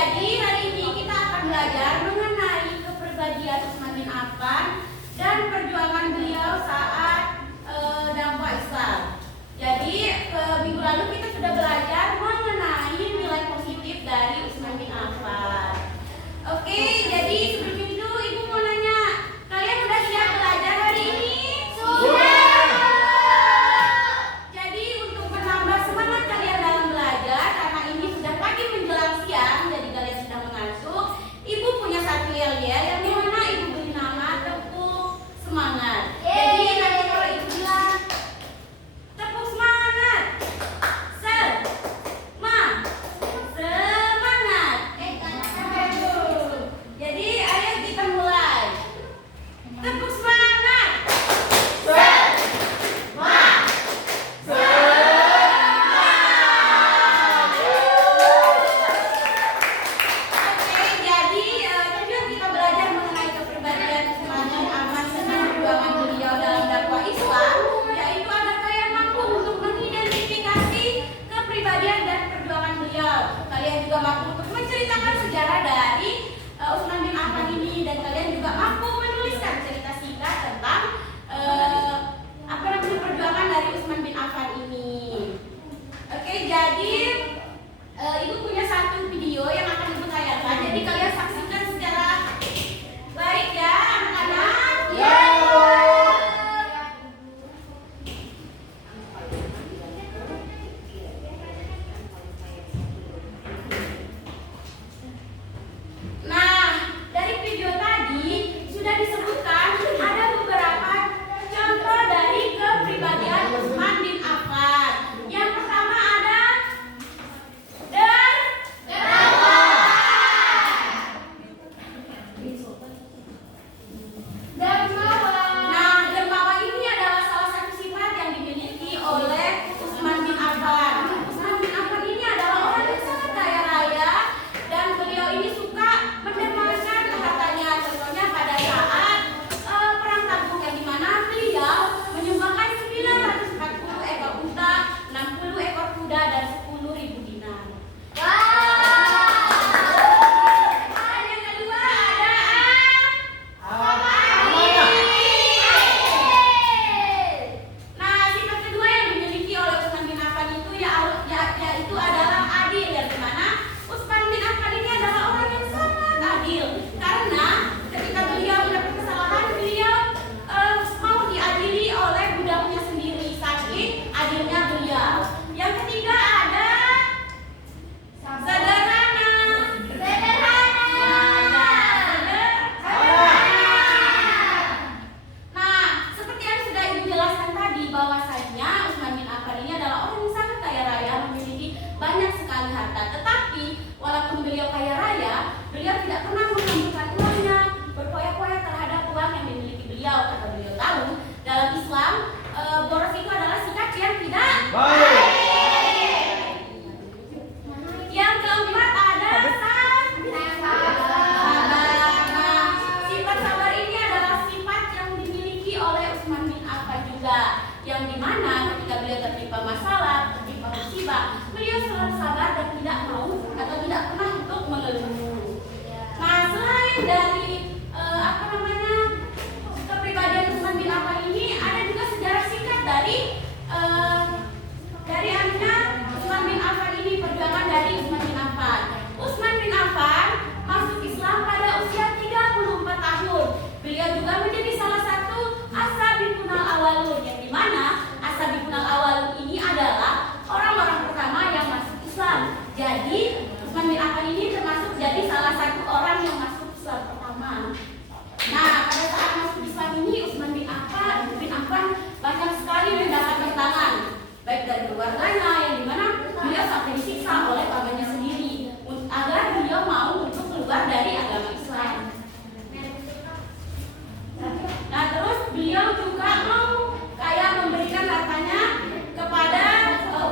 jadi hari ini kita akan belajar mengenai kepribadian Utsman bin Affan dan perjuangan beliau saat dakwah Islam. Jadi minggu lalu kita sudah belajar mengenai nilai positif dari Utsman bin Affan. Oke, jadi sebelum itu Ibu mau nanya, kalian sudah siap belajar hari ini? Sudah. Jadi untuk menambah semangat kalian dalam belajar, karena ini sudah pagi menjelang siang, jadi kalian sudah mengantuk, Ibu punya satu yel-yel yang dimana Ibu beri nama tepuk semangat. Jadi nanti kalau Ibu bilang tepuk semangat, semangat. Jadi ayo kita mulai. Tepuk semangat. Oke, jadi tujuan kita belajar mengenai kepribadian Utsman bin Affan serta perjuangan beliau dalam dakwah Islam, yaitu agar kalian mampu untuk mengidentifikasi kepribadian dan perjuangan beliau. Kalian juga mampu untuk menceritakan sejarah dari Utsman bin Affan ini, dan kalian juga mampu menuliskan cerita singkat tentang perjuangan dari Utsman bin Affan ini. Oke, jadi Ibu punya satu video yang akan Ibu tayangkan. Jadi kalian saksikan secara baik ya, anak-anak. Nah, dari video tadi sudah disebutkan ada beberapa contoh dari kepribadian Utsman bin Affan. Yang pertama ada Nah, dermawan ini adalah salah satu sifat yang dimiliki oleh Utsman bin Affan. Utsman bin Affan ini adalah orang yang sangat kaya raya, dan beliau ini suka mendermakan hartanya. Contohnya pada saat perang Tabuk, yang dimana beliau menyumbangkan 940 ekor unta, 60 ekor kuda, dan 10.000 dinar. Yang kedua ada Nah, sifat kedua yang dimiliki oleh Utsman bin Affan itu yaitu adalah adil, yang dimana Utsman bin Affan ini adalah orang yang sangat adil, karena ketika beliau mendapat kesalahan, beliau mau diadili oleh budaknya sendiri, saking adilnya beliau. Yang ketiga ada sederhana. Nah, seperti yang sudah Ibu jelaskan tadi, bahwasanya Utsman bin Affan ini adalah orang yang sangat kaya raya, memiliki banyak sekali harta. Tetapi walaupun beliau kaya raya, beliau tidak pernah mengumpulkan uangnya, berpoya-poya terhadap uang yang dimiliki beliau. Karena beliau tahu dalam Islam boros itu adalah sikap yang tidak baik. Yang keempat ada sabar. Nah, sifat sabar ini adalah sifat yang dimiliki oleh Utsman bin Affan juga, yang dimana ketika beliau tertimpa masalah, tertimpa musibah, beliau selalu sabar dan tidak mau atau tidak pernah untuk mengeluh. Nah, selain dari kepribadian Utsman bin Affan ini, ada juga sejarah singkat dari Aminah Utsman bin Affan ini, perjuangan dari Utsman bin Affan. Utsman bin Affan masuk Islam pada usia 34 tahun. Beliau juga menjadi salah satu as-sabiqunal awwalun, yang dimana as-sabiqunal awwalun ini adalah orang-orang pertama yang masuk Islam. Jadi Utsman bin Affan ini termasuk jadi salah satu orang yang masuk Islam pertama. Nah, pada saat masuk Islam ini, Utsman bin Affan banyak sekali mendapat tantangan, baik dari keluarganya, yang dimana beliau sampai disiksa oleh pamannya sendiri agar beliau mau untuk keluar dari agama Islam. Nah, terus beliau juga mau kayak memberikan hartanya kepada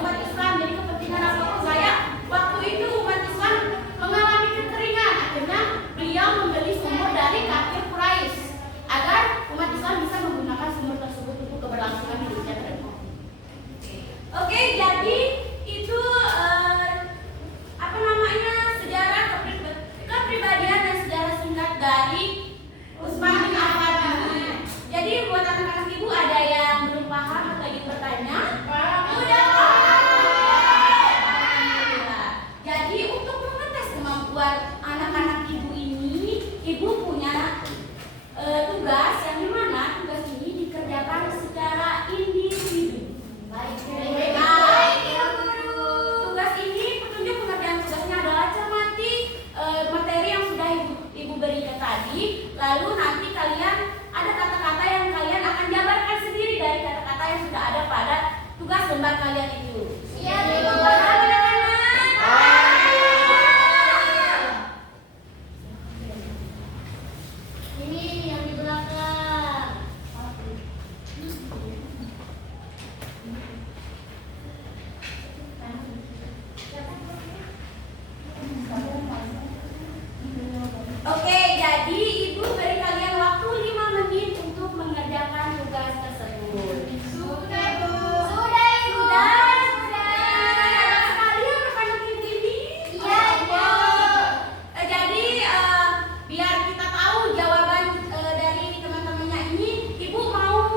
umat Islam. Jadi kepentingan apa? Kayak waktu itu umat Islam mengalami kekeringan, akhirnya beliau membeli sumur dari kafir Quraisy agar umat Islam bisa menggunakan sumur tersebut untuk keberlangsungan hidupnya ke depan. Oke, jadi itu buat anak-anak ibu ini, ibu punya tugas yang dimana tugas ini dikerjakan secara individu. Baik, tugas ini petunjuk pengerjaan tugasnya adalah cermati materi yang sudah ibu berikan tadi. Lalu nanti kalian ada kata-kata yang kalian akan jabarkan sendiri dari kata-kata yang sudah ada pada tugas lembar kalian itu. Siap, Ibu. Oke, jadi ibu beri kalian waktu 5 menit untuk mengerjakan tugas tersebut. Sudah, Bu. Sudah. Kalian anak ibu ini? Iya, Bu. Jadi biar kita tahu jawaban dari teman-temannya ini, ibu mau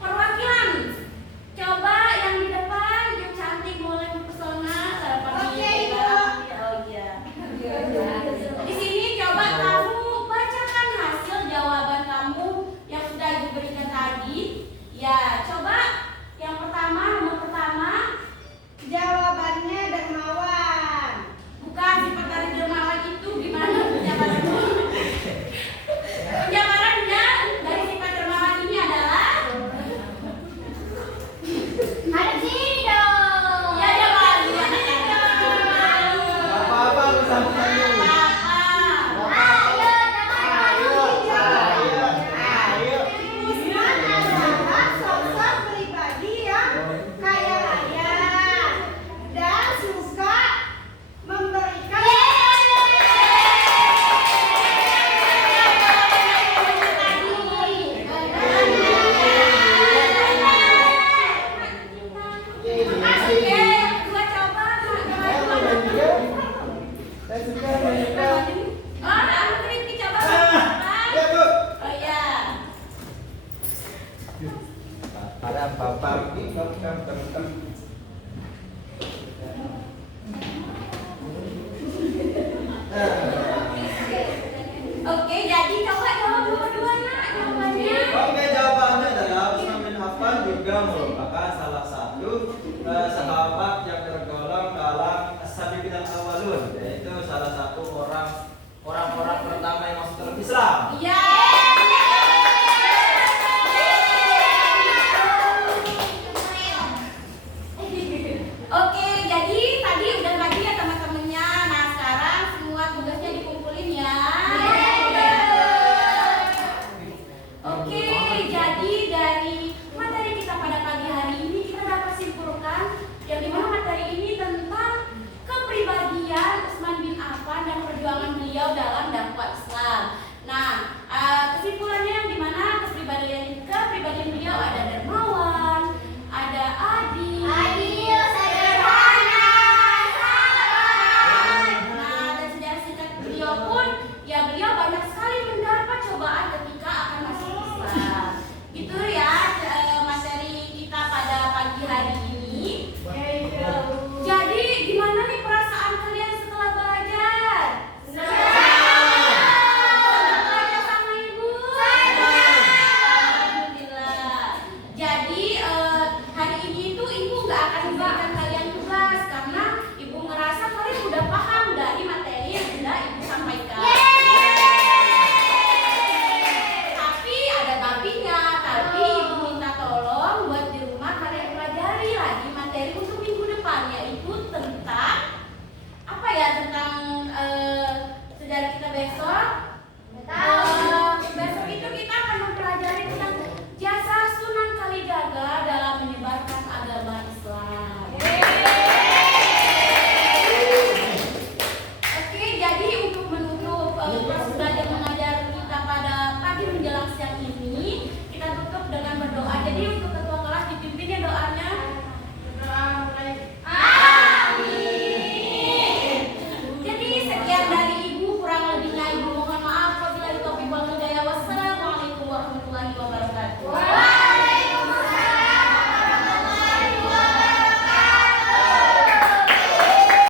perwakilan. Coba yang di depan, yang cantik boleh mempesona. Oke, Ibu. Oh iya. Di sini coba kamu bacakan hasil jawaban kamu yang sudah ibu berikan tadi. Ya, coba yang pertama, nomor pertama. Jawabannya dermawan. Bukan sifat dari dermawan itu gimana penjabarannya? Penjabarannya dari sifat dermawan ini adalah ada sini dong. Ya, ya malu anak-anak. Apa-apa aku sambungkan dulu. Usman adalah sosok pribadi yang kaya raya dan suka memberikan. Oke, yang kedua coba. Saya suka menikah. Oh, anu Rifki coba. Ya, Bu. Oh iya. Para papa ini